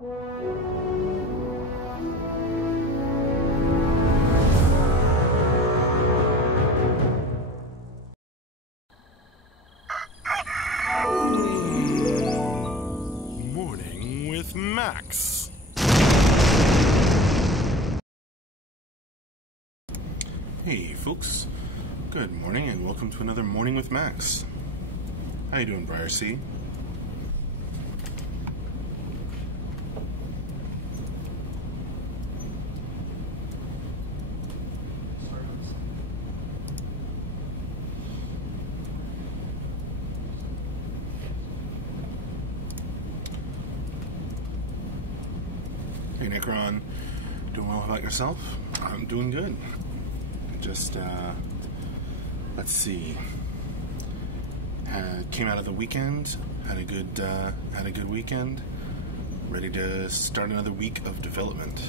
Morning with Max. Hey folks, good morning and welcome to another Morning with Max. How you doing, Briar C? Hey Necron, doing well? How about yourself? I'm doing good. Just let's see. Came out of the weekend, had a good weekend. Ready to start another week of development.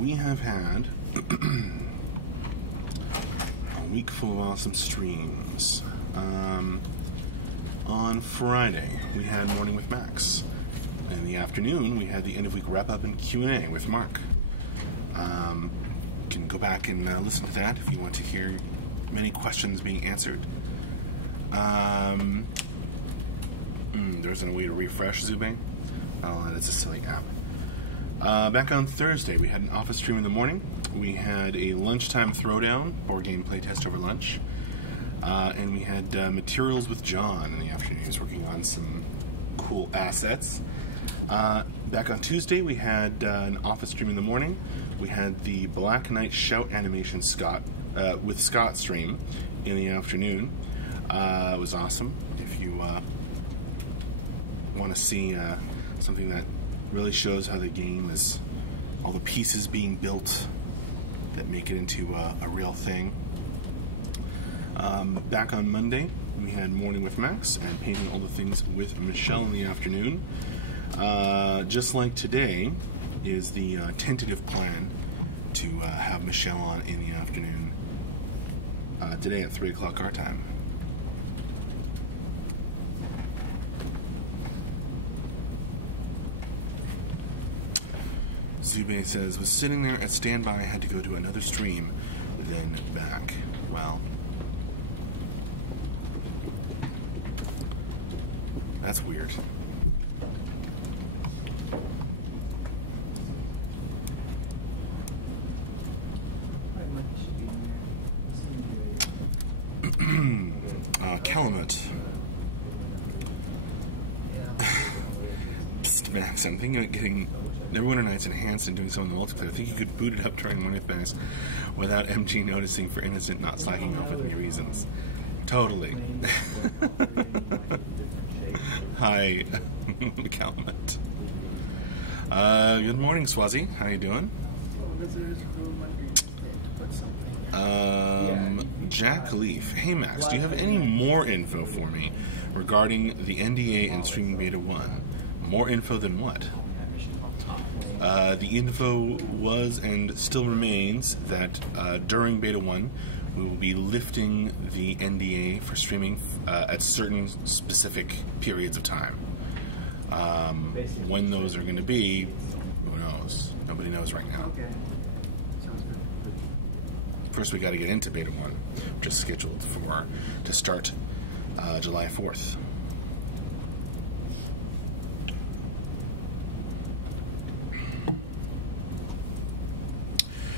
We have had a week full of awesome streams. On Friday, we had Morning with Max. In the afternoon, we had the end of week wrap up and Q&A with Mark. You can go back and listen to that if you want to hear many questions being answered. There isn't a way to refresh Zubay. Oh, that's a silly app. Back on Thursday, we had an office stream in the morning. We had a lunchtime throwdown, board game playtest over lunch. And we had materials with John in the afternoon. He was working on some cool assets. Back on Tuesday, we had an office stream in the morning. We had the Black Knight Shout animation with Scott stream in the afternoon. It was awesome. If you want to see something that really shows how the game is, all the pieces being built that make it into a real thing. Back on Monday, we had Morning with Max and Painting All the Things with Michelle in the afternoon. Just like today is the tentative plan to have Michelle on in the afternoon today at 3 o'clock our time. Zubay says, was sitting there at standby, had to go to another stream, then back. Well, that's weird. Camelot. Psst, Max, I'm thinking about getting Neverwinter Nights enhanced and doing some of the multiplayer. I think you could boot it up during Morning Fast without MG noticing for innocent not slacking off with me reasons. Totally. Hi, Camelot. Good morning, Swazi. How you doing? Jack Leaf. Hey Max, do you have any more info for me regarding the NDA and Streaming Beta 1? More info than what? The info was and still remains that during Beta 1 we will be lifting the NDA for streaming at certain specific periods of time. When those are going to be, who knows? Nobody knows right now. First we got to get into Beta 1, which is scheduled to start July 4th.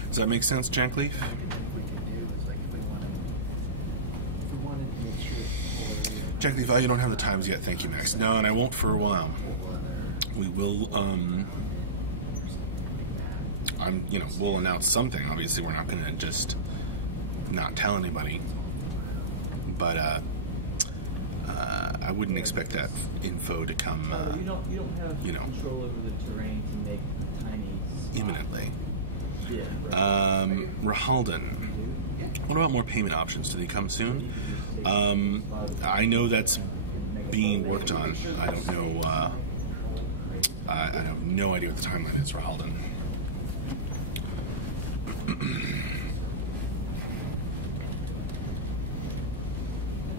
Does that make sense, Jack Leaf? Jack Leaf, you don't have the times yet, thank you, Max. No, and I won't for a while. We will, we'll announce something. Obviously, we're not going to just not tell anybody. But, I wouldn't expect that info to come, you don't have control over the terrain to make tiny spots. Imminently. Yeah, right. Rahalden. What about more payment options? Do they come soon? I know that's being worked on. I don't know. I have no idea what the timeline is for Halden.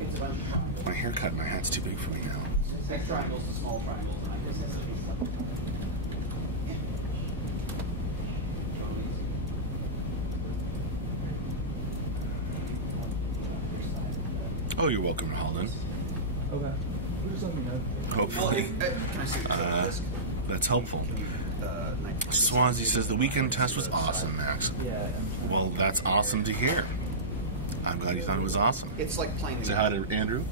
It's a bunch of triangles. My haircut and my hat's too big for me now. 6 triangles to small triangles, and I guess that's Oh, you're welcome, Holden. Okay. Just let me know. Hopefully. Can I see this? That's helpful. Swansea says the weekend test was awesome, Max. Yeah. Well, that's awesome to hear. I'm glad you thought it was awesome. It's like playing the Say hi to Andrew.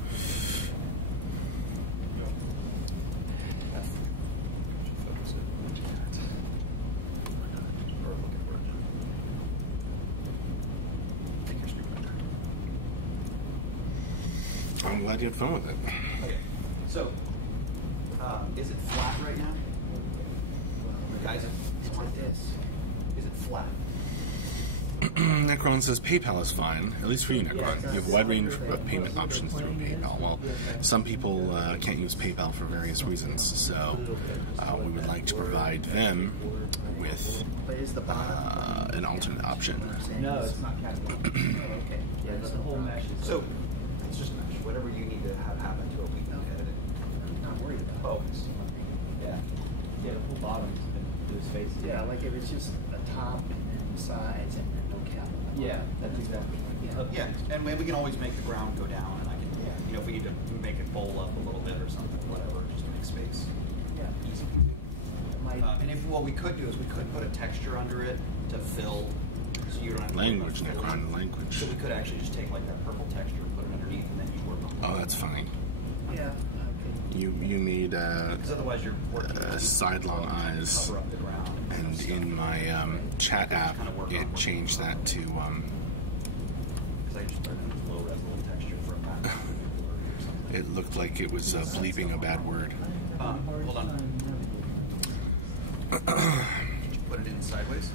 I'm glad you had fun with it. Okay. So, is it flat right now? Guys, it's like this. is it flat? Necron says PayPal is fine, at least for you, Necron. You have a wide range of payment options through PayPal. Well, some people can't use PayPal for various reasons, so we would like to provide them with But is the bottom? an alternate option. No, it's not Camelot. Okay. Yeah, but the whole mesh is. So, it's just mesh. Whatever you need to have happen to it, we can edit it. I'm not worried about it. Yeah. Yeah, the whole bottom's been those faces. Yeah, like if it's just the top and then the sides and then no cap. Yeah, that's exactly. Yeah. Yeah, and we can always make the ground go down, and I can, you know, if we need to make it bowl up a little bit or something, whatever, just to make space. Yeah. Easy. My, And if what we could do is we could put a texture under it to fill, so you don't have to Language, worry about filling. Necron, language. So we could actually just take like that purple texture, put it underneath, and then you work on it. Oh, that's funny. yeah. Okay. You need Because otherwise you're working sidelong eyes. cover up the ground. And in my chat app, it changed that to Because I just put in a low res little texture for a background or something. it looked like it was bleeping a bad word. Hold on. Did you put it in sideways?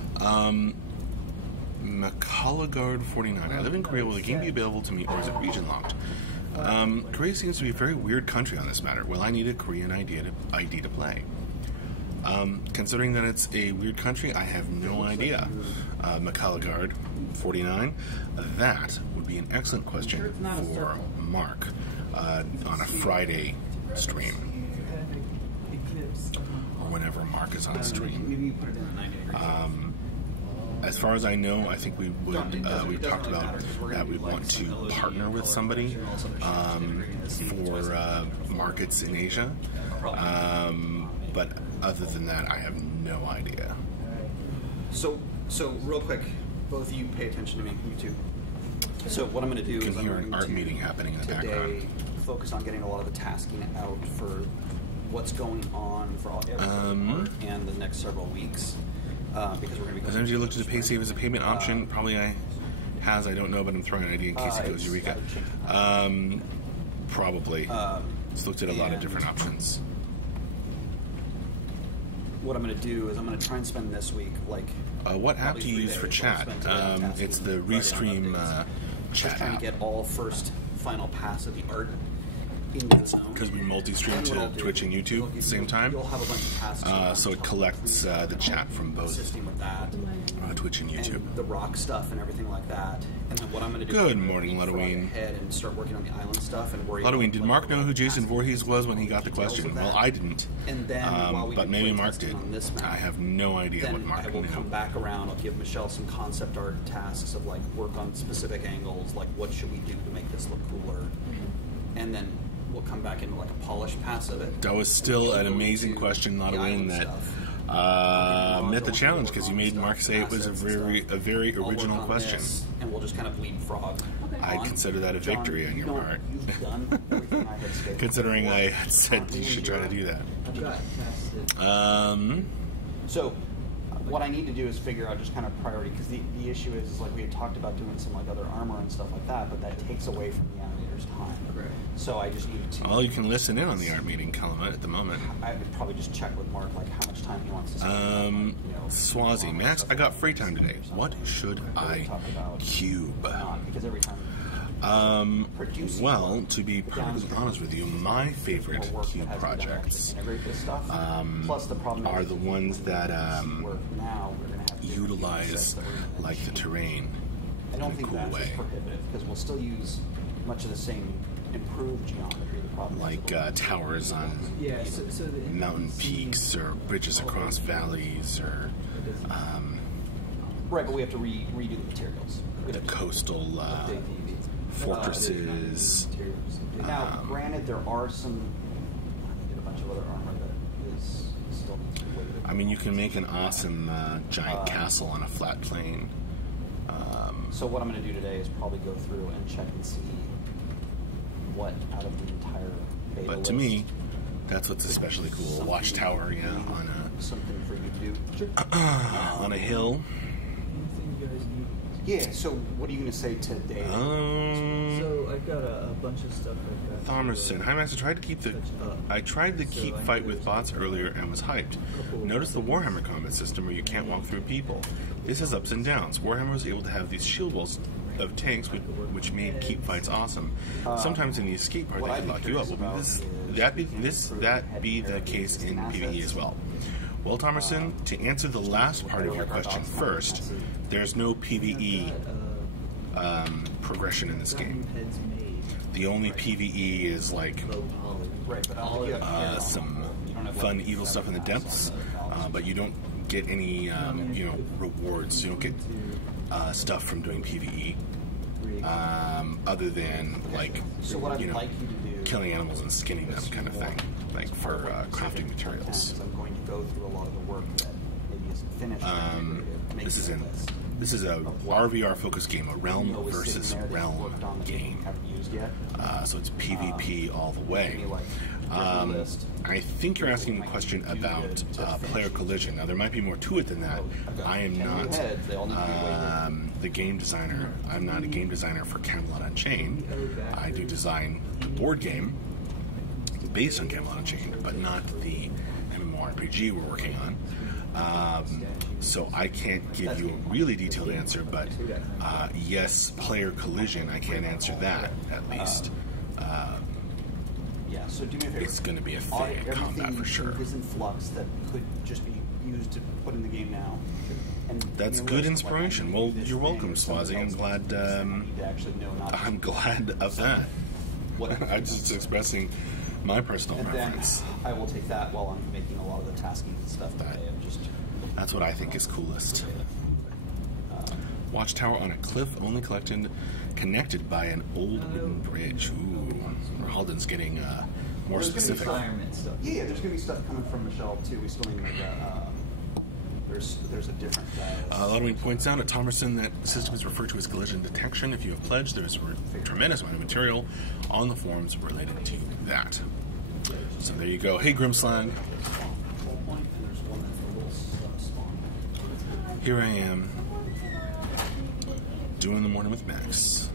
McCulligard 49. I live in Korea. Will the game be available to me, or is it region locked? Korea seems to be a very weird country on this matter. Well, I need a Korean ID to play. Considering that it's a weird country, I have no idea. McCulligard 49. That would be an excellent question for Mark on a Friday stream, or whenever Mark is on stream. Maybe you put it in a 90 degree. As far as I know, I think we would. We talked about that we want to partner with somebody for markets in Asia. But other than that, I have no idea. So real quick, both of you pay attention to me. You too. So what I'm going to do You is can I'm hear going an art to meeting happening in the today background. focus on getting a lot of the tasking out for what's going on for everyone and the next several weeks. Because we're going to be. Has anybody looked at the pay save as a payment option? Probably I don't know, but I'm throwing an idea in case it goes Eureka. Probably. It's looked at a lot of different options. What I'm going to do is I'm going to try and spend this week What app do you use for chat? It's the Restream just chat trying app. to get all first final pass of the art into the zone. Because we multi-stream And what I'll to do Twitch and is YouTube at the same time. You'll have a bunch of tasks around So it top collects the chat from both assisting with that. Twitch and YouTube. And the rock stuff and everything like that. And then what I'm going to do Good is morning, leapfrog Ludween. ahead and start working on the island stuff and worry. Ludween, about, did like, Mark know who Jason tasking Voorhees was when he got the details question? of Well, that. I didn't. And then while we But do maybe play Mark testing did. on this map, I have no idea then what Mark I will knew. come back around. I'll give Michelle some concept art tasks of like work on specific angles, like what should we do to make this look cooler, and then we'll come back into like a polished pass of it. That was still an We'll go amazing to question, not a the win, island that stuff. met the challenge because you made Stuff, Mark say it was a assets and very stuff. I'll work original on question. this, and we'll just kind of leapfrog. I'd on. consider that a John, victory on you your don't- part. You've done everything I had scheduled. Considering I had said Currently you should try to do that. I've got tested. So, what I need to do is figure out just kind of priority, because the issue is like we had talked about doing some like other armor and stuff like that, but that takes away from the animator's time. Correct. So I just need to. Well, you can listen in on the art meeting, Camelot, at the moment. I would probably just check with Mark like how much time he wants to spend. on, like, Swazi, Max, I got free time today. What should I cube? Because every time. producing Well, work, to be the perfectly downstream honest with you, my favorite more work that cube has to be done to projects integrate this stuff. Plus the problem are is the if ones we that work now, we're going to have utilize like the terrain I don't in a think cool that's way. as prohibitive because we'll still use much of the same improved geometry. The problem Like is towers on Yeah, so the mountain peaks or bridges across valleys or right, but we have to redo the materials. We have to coastal fortresses. Now, granted, there are some. I did a bunch of other armor that is still needs to be weighted. I mean, you can make an awesome giant castle on a flat plain. So what I'm going to do today is probably go through and check and see what out of the entire beta But to list me, that's what's especially cool. A something watchtower, yeah, you- on something for you to do. on a hill. anything you guys need. Yeah. So what are you going to say today? So I've got a bunch of stuff I've got. Thomerson. Hi Max, I tried the keep fight with bots earlier and was hyped. Notice the Warhammer combat system where you can't walk through people. This has ups and downs. Warhammer was able to have these shield walls of tanks which made keep fights awesome. Sometimes in the escape part what they I'd can be lock you up. curious Will about that be the case in PvE as well? Well, Thomerson, to answer the last part of your question first, there's no PvE progression in this game. Heads made. The only PvE is like Low poly. Right, but I'll give you some fun evil stuff in the depths, but you don't get any rewards. You don't get stuff from doing PvE other than like So what I'd like you to do, killing animals and skinning them kind of thing, like for crafting materials. I'm going to go through a lot of the work that maybe isn't finished. This is a RVR focused game, a realm versus realm game. So it's PvP all the way. I think you're asking a question about player collision. Now there might be more to it than that. I am not the game designer. I'm not a game designer for Camelot Unchained. I do design the board game based on Camelot Unchained, but not the MMORPG we're working on. So I can't give you a really detailed answer, but yes, player collision, I can answer that at least. Yeah, so do me a favor. It's going to be a thing in combat for sure. Everything is in flux that could just be used to put in the game now. And That's good inspiration. Well, you're welcome, Swazi. I'm glad. I'm glad of that. I'm just expressing my personal And then preference. I will take that while I'm making a lot of the tasking stuff today. I'm just That's what I think is coolest. Watchtower on a cliff, only connected by an old wooden bridge. Ooh, Halden's getting more There's gonna be specific. Fireman stuff. Yeah, there's gonna be stuff coming from Michelle too. We still need to make a. There's a different. Ludwig points out at Thomerson that system is referred to as collision detection. If you have pledged, there is a tremendous amount of material on the forums related to that. So there you go. Hey, Grimslag. Here I am, doing the morning with Max.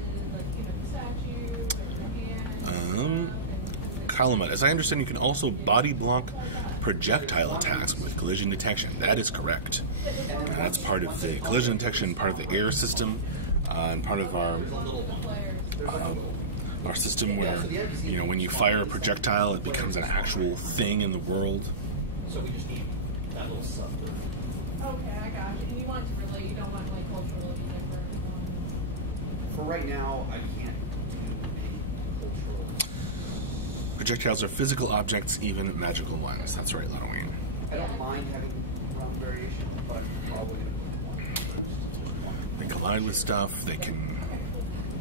Camelot, as I understand, you can also body block projectile attacks with collision detection. That is correct. That's part of the collision detection, part of the air system, and part of our system where, when you fire a projectile, it becomes an actual thing in the world. So we just need that little stuff. Okay, I got you. And you want to relate, you don't want like cultural different. For right now, I can't do any cultural. Projectiles are physical objects, even magical ones. That's right, Ludwig. I don't mind having round variation, but I'm probably going to put one. They collide with stuff. They can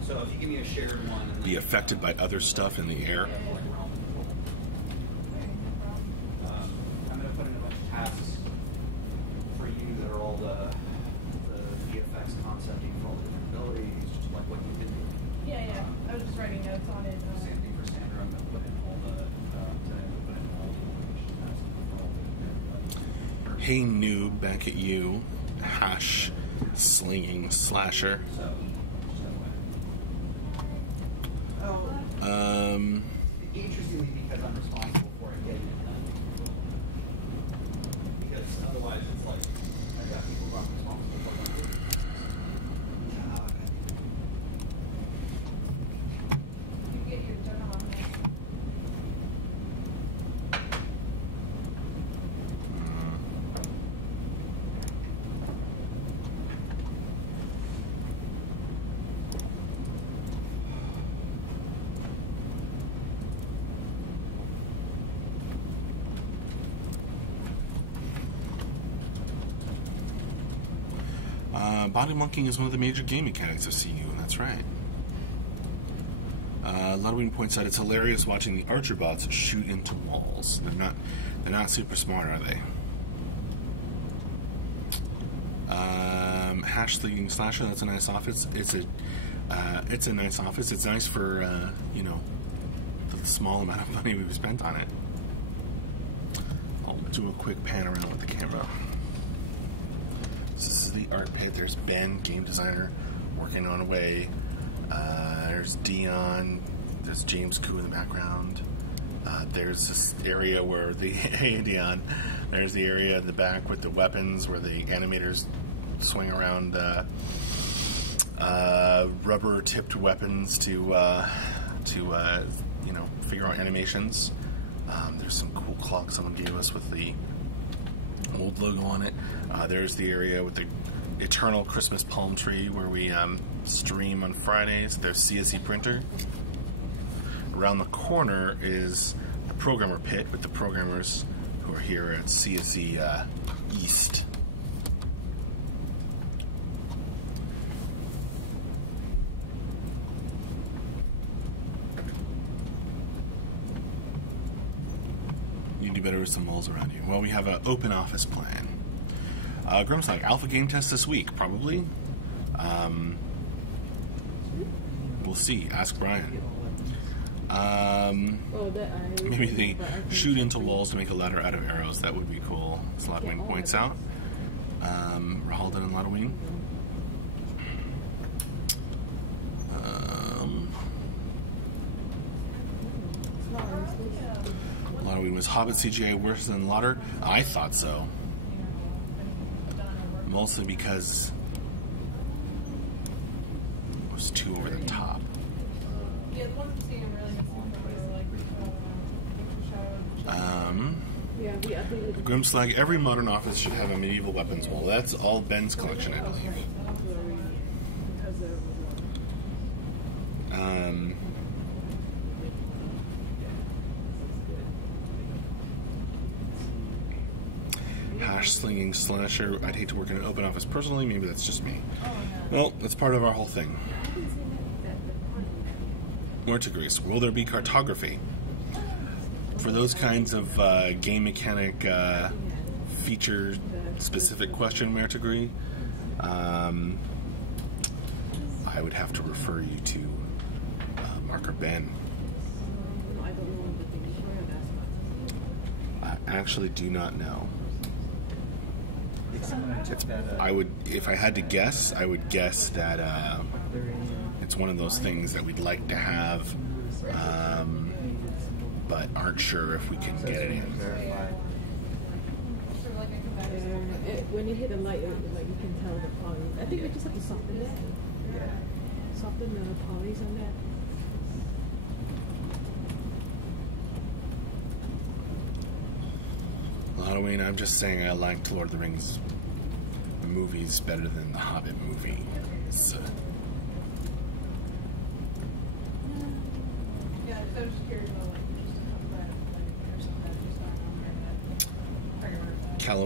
So if you give me a shared one, and be affected by other stuff in the air. I'm going to put in a bunch of tasks for you that are all the VFX concepting for all the different abilities, just like what you can do. Yeah. I was just writing notes on it. Same thing for Sandra. I'm going to put in all the today. I'm going to put in all the location tasks for all the different. Hey, noob, back at you. Hash slinging slasher. So, interestingly, because I'm responsible for it getting it done. Because otherwise, it's like I've got people who I'm responsible for them. You get your journal on there. Body monking is one of the major game mechanics of CU, and that's right. Ludwig points out it's hilarious watching the archer bots shoot into walls. They're not super smart, are they? Hash Sleeping Slasher, that's a nice office. It's a nice office. It's nice for you know, the small amount of money we've spent on it. I'll do a quick pan around with the camera. So this is the art pit. There's Ben, game designer, working on a way. There's Dion. There's James Koo in the background. There's this area where the hey Dion. There's the area in the back with the weapons where the animators swing around rubber-tipped weapons to you know, figure out animations. There's some cool clock someone gave us with the old logo on it. There's the area with the eternal Christmas palm tree where we stream on Fridays. There's CSE printer. Around the corner is the programmer pit with the programmers who are here at CSE East. You do better with some walls around you. Well, we have an open office plan. Grimslag, alpha game test this week, probably. We'll see. Ask Brian. Maybe they shoot into walls to make a ladder out of arrows. That would be cool. Slotwing points out. Rahalden and Ladwing. Ladwing was Hobbit CGI worse than Lauder? I thought so. Mostly because it was too over the top. Yeah, the one I'm seeing really makes me like Grimslag, every modern office should have a medieval weapons wall. That's all Ben's collection, I believe. Hash slinging slasher. I'd hate to work in an open office personally. Maybe that's just me. Well, that's part of our whole thing. Mortigrease. Will there be cartography? For those kinds of game mechanic feature specific question, Mortigrease, I would have to refer you to Mark or Ben. I actually do not know. I would, if I had to guess, I would guess that it's one of those things that we'd like to have, but aren't sure if we can get it in. When you hit a light, like you can tell the poly. I think we just have to soften it. Yeah. Soften the polys on that. Halloween, I'm just saying I liked Lord of the Rings movies better than the Hobbit movie. So. yeah, so I was just curious about like just a couple that or something that just got on there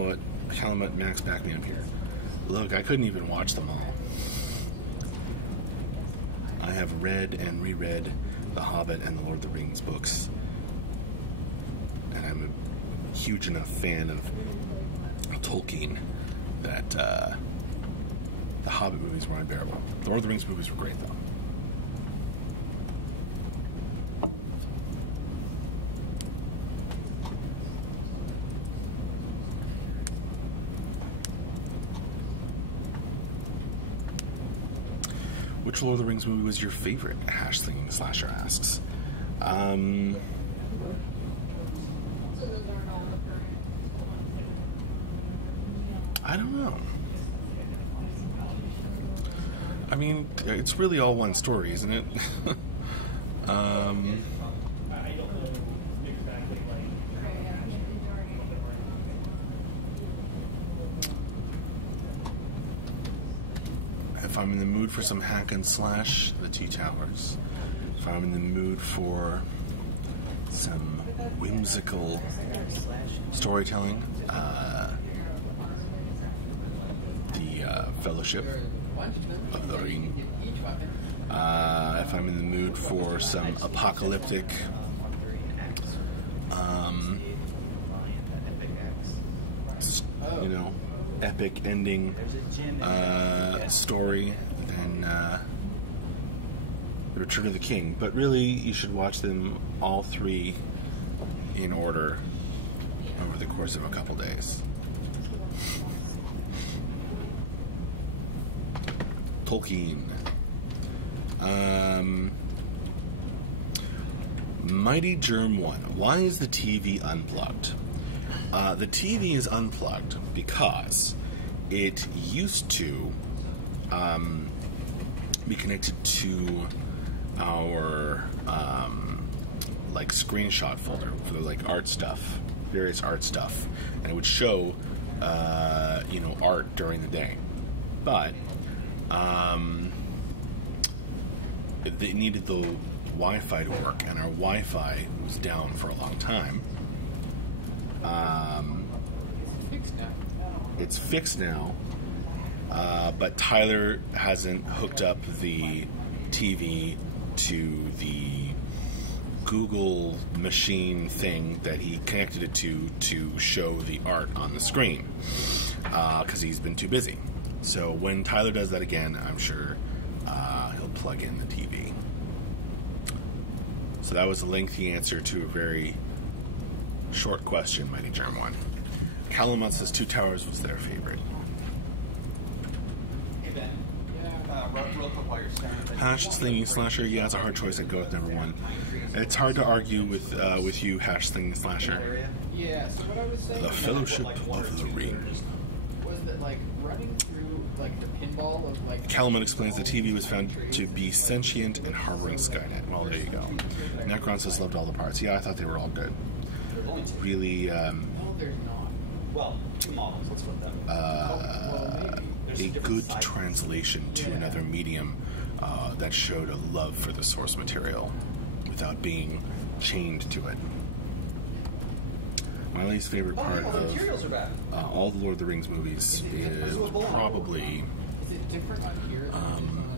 that Camelot, Max, back me up here. Look, I couldn't even watch them all. I have read and reread The Hobbit and the Lord of the Rings books. And I'm a huge enough fan of Tolkien that the Hobbit movies were unbearable. The Lord of the Rings movies were great, though. Which Lord of the Rings movie was your favorite? Hash Slinging Slasher asks. So those aren't all the current I don't know. I mean, it's really all one story, isn't it? If I'm in the mood for some hack and slash, the Two Towers. If I'm in the mood for some whimsical storytelling, the Fellowship of the Ring. If I'm in the mood for some apocalyptic, epic ending story, then The Return of the King. But really, you should watch them all three in order over the course of a couple days. Tolkien. Mighty Germ 1. Why is the TV unplugged? The TV is unplugged because it used to be connected to our screenshot folder for the art stuff, various art stuff, and it would show art during the day. But they needed the Wi-Fi to work, and our Wi-Fi was down for a long time. It's fixed now, but Tyler hasn't hooked up the TV to the Google machine thing that he connected it to show the art on the screen, because he's been too busy. So when Tyler does that again, I'm sure he'll plug in the TV. So that was a lengthy answer to a very short question, Mighty Germ 1. Calamont says Two Towers was their favorite. Hey Ben, real quick while you're staring. Hash Slinging Slasher, yeah, it's a hard choice. I'd go with number 1. It's hard to argue with you, Hash Slinging Slasher. Yeah, so what I was saying The Fellowship of the Ring. was that running through the pinball of Calamont explains the TV was found to be sentient and harboring Skynet. Well, there you go. Necron says loved all the parts. Yeah, I thought they were all good. Really, no, there's not. Well, two models. Let's put that. a good translation to another medium that showed a love for the source material without being chained to it. My least favorite part of all the Lord of the Rings movies is probably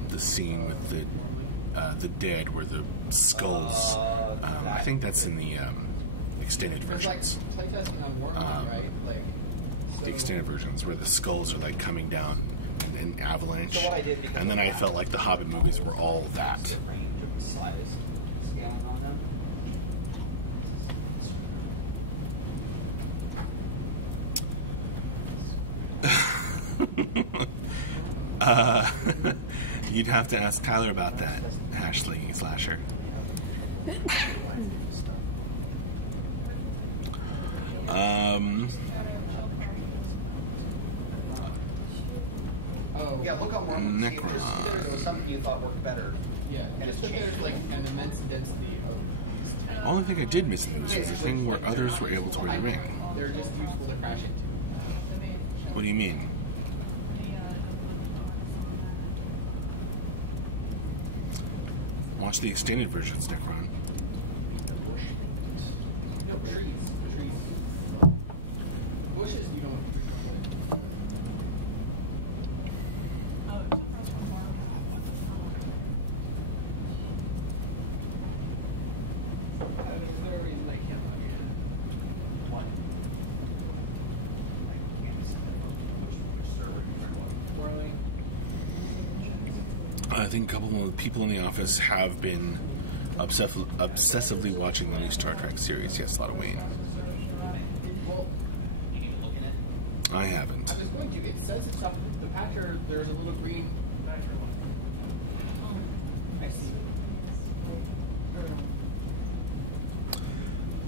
the scene with the dead where the skulls. I think that's in the extended versions. The extended versions where the skulls are coming down in an avalanche, and then I felt like the Hobbit movies were all that. You'd have to ask Tyler about that, Hash Slinging Slasher. Yeah, look up more. Necron. There was something you thought worked better. Yeah, and it's there's an immense density of. Only thing I did miss in the news was the thing where others were able to wear the ring. They're just useful to crash into. What do you mean? Watch the extended versions, Necron. No, trees. Bushes, you don't. I think a couple of people in the office have been obsessively watching the new Star Trek series. Yes, a lot of Wayne. I haven't. I was going to. It says it's up. The patcher, there's a little green patcher one. I see.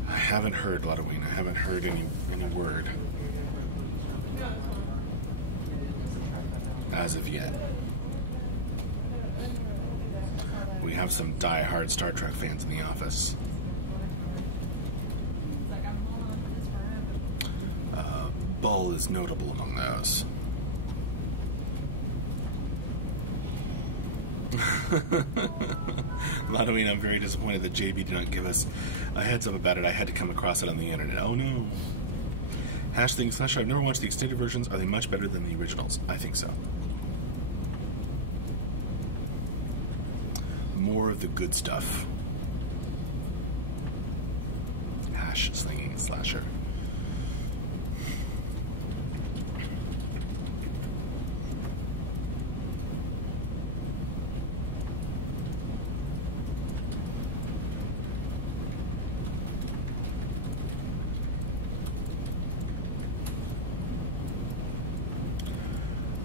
I haven't heard a lot of Wayne. I haven't heard any word as of yet. We have some die-hard Star Trek fans in the office. Bull is notable among those. Ladoween, I'm very disappointed that JB did not give us a heads up about it. I had to come across it on the internet. Oh no. Hashtag Slasher. I've never watched the extended versions. Are they much better than the originals? I think so. More of the good stuff. Hash slinging slasher.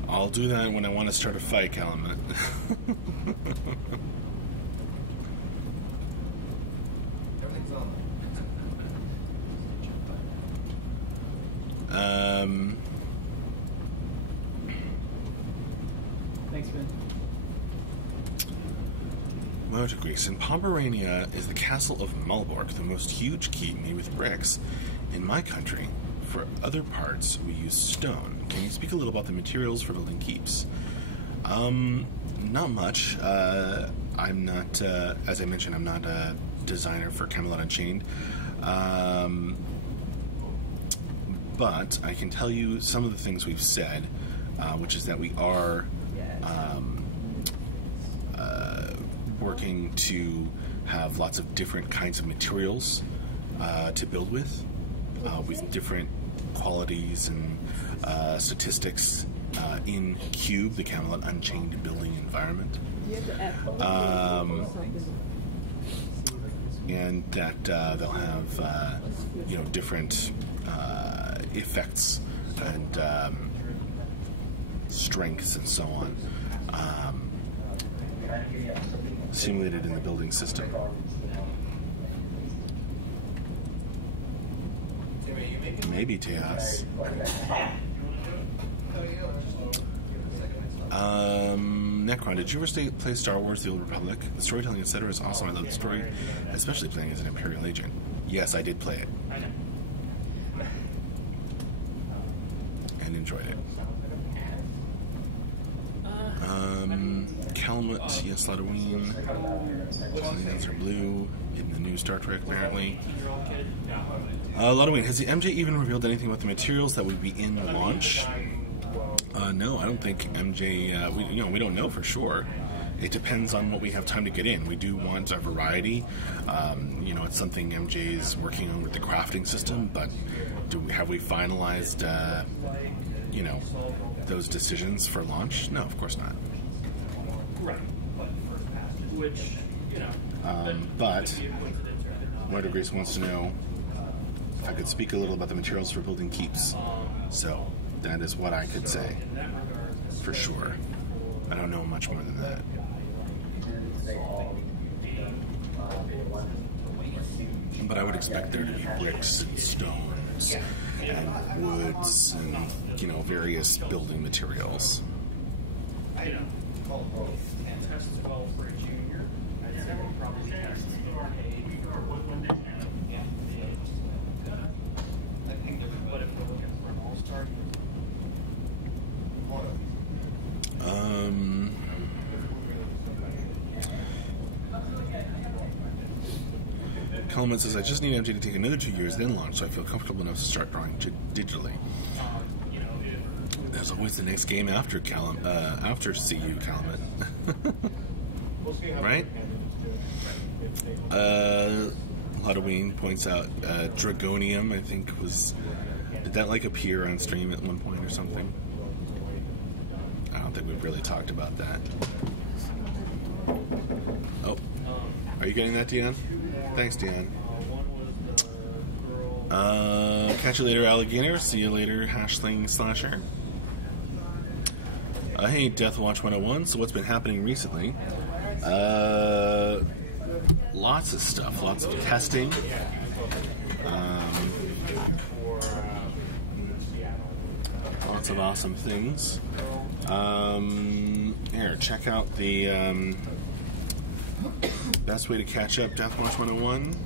I'll do that when I want to start a fight, Camelot. Everything's on. Thanks, Ben. Motor Grease. In Pomerania is the castle of Malbork, the most huge keep made with bricks. In my country, for other parts, we use stone. Can you speak a little about the materials for building keeps? Not much. I'm not, as I mentioned, I'm not a designer for Camelot Unchained. But I can tell you some of the things we've said, which is that we are working to have lots of different kinds of materials to build with different qualities and statistics in Cube, the Camelot Unchained building environment. And that they'll have different effects and strengths and so on simulated in the building system. Maybe Tejas. Necron, did you ever play Star Wars: The Old Republic? The storytelling, etc. is awesome. I love the story, especially playing as an Imperial agent. Yes, I did play it. And enjoyed it. Camelot, yes, Halloween. Those are blue in the new Star Trek, apparently. Halloween, has the MJ even revealed anything about the materials that would be in launch? No, I don't think MJ. We don't know for sure. It depends on what we have time to get in. We do want a variety. It's something MJ is working on with the crafting system, but have we finalized, those decisions for launch? No, of course not. Right. Which, but Motor Grace wants to know if I could speak a little about the materials for building keeps. So that is what I could say, for sure. I don't know much more than that. But I would expect there to be bricks and stones and woods and, various building materials. Test well for a junior. I'd say we'll probably test for a I think but if we're looking for an all-star, Coleman says, I just need MJ to take another 2 years, then launch, so I feel comfortable enough to start drawing digitally. There's always the next game after after CU, Calumet. Right? Halloween points out Dragonium, I think did that appear on stream at one point or something? I don't think we've really talked about that. Oh, are you getting that, Dion? Thanks, Dion. Catch you later, alligator. See you later, Hashling Slasher. Hey, Deathwatch 101. So what's been happening recently? Lots of stuff. Lots of testing. Lots of awesome things. Here, check out the best way to catch up, Deathwatch 101.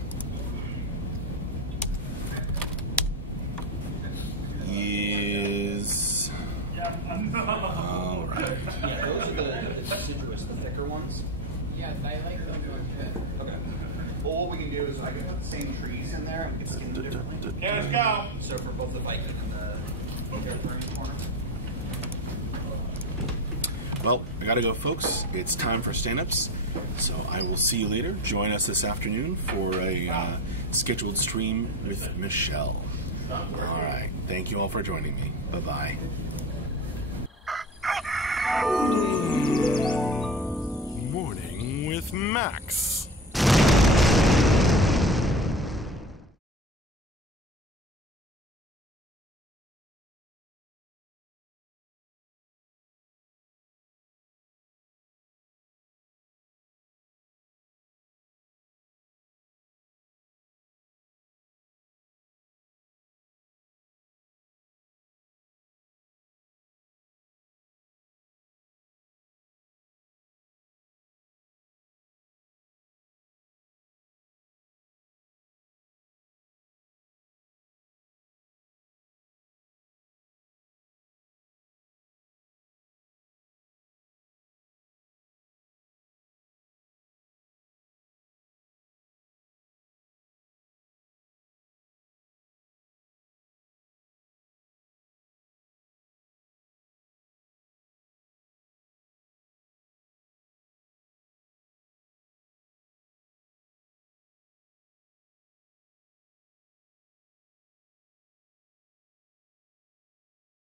Is... Alright. Yeah, those are the deciduous, the thicker ones. Yeah, I like them. Okay. Well, what we can do is I could put the same trees in there and we could skin them differently. Yeah, let's go. So for both the Viking and the airframe corner. Well, I gotta go, folks. It's time for stand-ups, so I will see you later. Join us this afternoon for a scheduled stream with Michelle. All right. Thank you all for joining me. Bye-bye. Morning with Max.